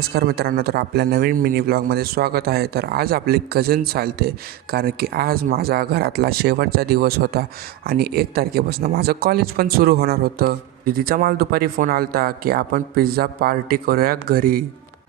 नमस्कार मित्रांनो, तर आपल्या नवीन मिनी ब्लॉगमध्ये स्वागत आहे. तर आज आपले कझन चालते, कारण की आज माझा घरातला शेवटचा दिवस होता आणि 1 तारखेपासून माझं कॉलेज पण सुरू होणार होतं. दीदीचा मला दुपारी फोन आलता की आपण पिझ्झा पार्टी करूया घरी.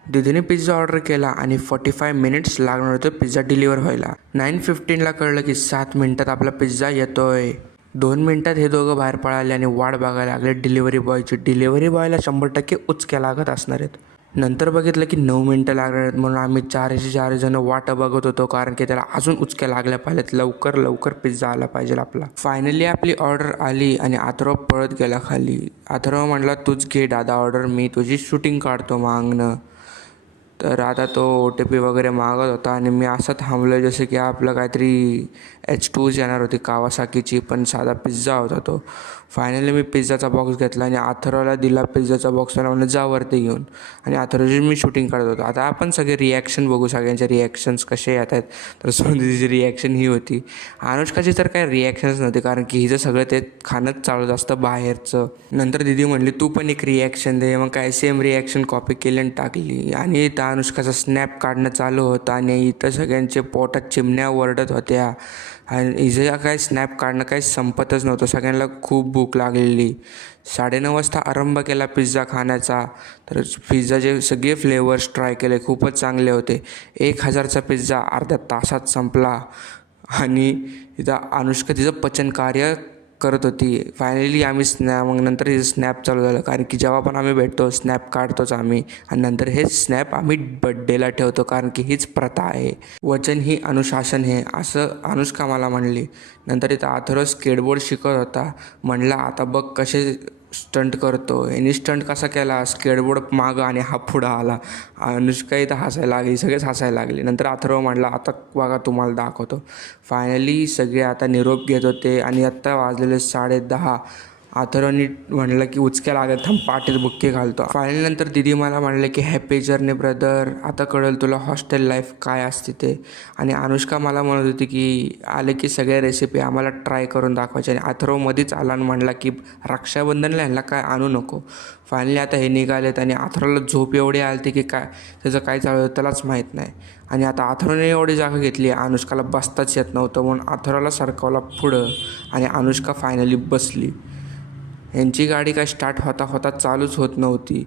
दीदीने पिझ्झा ऑर्डर केला आणि 45 मिनिट्स लागणार होते पिझ्झा डिलिव्हर व्हायला. 9:15ला कळलं की 7 मिनिटात आपला पिझ्झा येतोय. 2 मिनिटात हे दोघं बाहेर पळाले आणि वाट बघायला लागले डिलिव्हरी बॉयची. डिलिव्हरी बॉयला 100% उचक्या लागत असणार आहेत. नंतर बघितलं की 9 मिनटं लागणार आहेत, म्हणून आम्ही 4 जण वाट बघत होतो, कारण की त्याला अजून उचक्या लागल्या पाहिजेत. लवकर पिझ्झा आला पाहिजे आपला. फायनली आपली ऑर्डर आली आणि अथर्व पळत गेला खाली. अथर्व म्हटला, तूच घे दादा ऑर्डर, मी तुझी शूटिंग काढतो मागणं. तर आता तो OTP वगैरे मागत होता आणि मी असं थांबलो जसं की आपलं काहीतरी H2 येणार होती कावासाकीची, पण साधा पिझ्झा होता तो. फायनली मी पिझ्झाचा बॉक्स घेतला आणि अथर्वला दिला पिझ्झाचा बॉक्स. त्याला म्हणलं जा वरती घेऊन, आणि अथर्वची मी शूटिंग करत होतो. आता आपण सगळे रिॲक्शन बघू, सगळ्यांचे रिॲक्शन्स कसे येत आहेत. तर सोनूदीची रिॲक्शन ही होती. अनुष्काची तर काही रिॲक्शन्स नव्हती, कारण की हिचं सगळं ते खाणंच चालू असतं बाहेरचं. नंतर दीदी म्हणली तू पण एक रिॲक्शन दे. मग काय सेम रिॲक्शन कॉपी केली आणि टाकली. आणि इथं अनुष्काचा स्नॅप काढणं चालू होतं आणि इथं सगळ्यांचे पोटात चिमण्या ओरडत होत्या. आणि हिचं काय स्नॅप काढणं काही संपतच नव्हतं. सगळ्यांना खूप भूक लागलेली. 9:30 वाजता आरंभ केला पिझ्झा खाण्याचा. तर पिझ्झाचे सगळे फ्लेवर्स ट्राय केले, खूपच चांगले होते. 1000चा पिझ्झा अर्ध्या तासात संपला आणि इथं अनुष्का तिचं पचनकार्य करत होती. फायनली आम्ही मग नंतर हे स्नॅप चालू झालं, कारण की जेव्हा पण आम्ही भेटतो स्नॅप काढतोच आम्ही. आणि नंतर हेच स्नॅप आम्ही बड्डेला ठेवतो, कारण की हीच प्रथा आहे. वचन ही अनुशासन हे, असं अनुष्का मला म्हणली. नंतर इथं अथर्व स्केटबोर्ड शिकत होता. म्हणला आता बघ कसे स्टंट करतो. यांनी स्टंट कसा केला, स्केटबोर्ड मागं आणि हा पुढं आला. अनुष्का इथं हसायला लागली, सगळेच हसायला लागले. नंतर अथर्व म्हणला आता बघा तुम्हाला दाखवतो. फायनली सगळे आता निरोप घेत होते आणि आत्ता वाजलेले 10:30. अथर्वनी म्हणलं की उचक्या लागत, थांब पाठीत बुक्के घालतो. फायनल नंतर दिदी मला म्हणले की हॅपी जर्नी ब्रदर, आता कळेल तुला हॉस्टेल लाईफ काय असते ते. आणि अनुष्का मला म्हणत होती की आले की सगळ्या रेसिपी आम्हाला ट्राय करून दाखवायची. आणि अथर्व मध्येच आला आणि म्हणला की रक्षाबंधनला ह्यांना काय आणू नको. फायनली आता हे निघालेत आणि अथर्वला झोप एवढी आली की काय त्याचं काय चालू होतं त्यालाच माहीत नाही. आणि आता अथर्वने एवढी जागा घेतली, अनुष्काला बसताच येत नव्हतं, म्हणून अथर्वला सरकवला पुढं आणि अनुष्का फायनली बसली. यांची गाडी काय स्टार्ट होता चालूच होत नव्हती.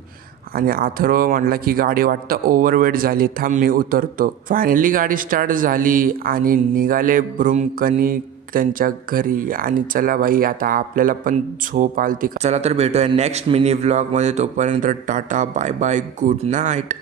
आणि अथर्व म्हणला की गाडी वाटतं ओव्हरवेट झाली, थांब मी उतरतो. फायनली गाडी स्टार्ट झाली आणि निघाले ब्रुमकनी त्यांच्या घरी. आणि चला बाई, आता आपल्याला पण झोप आलती. चला तर भेटूया नेक्स्ट मिनी व्लॉगमध्ये. तोपर्यंत tata, bye bye, good night.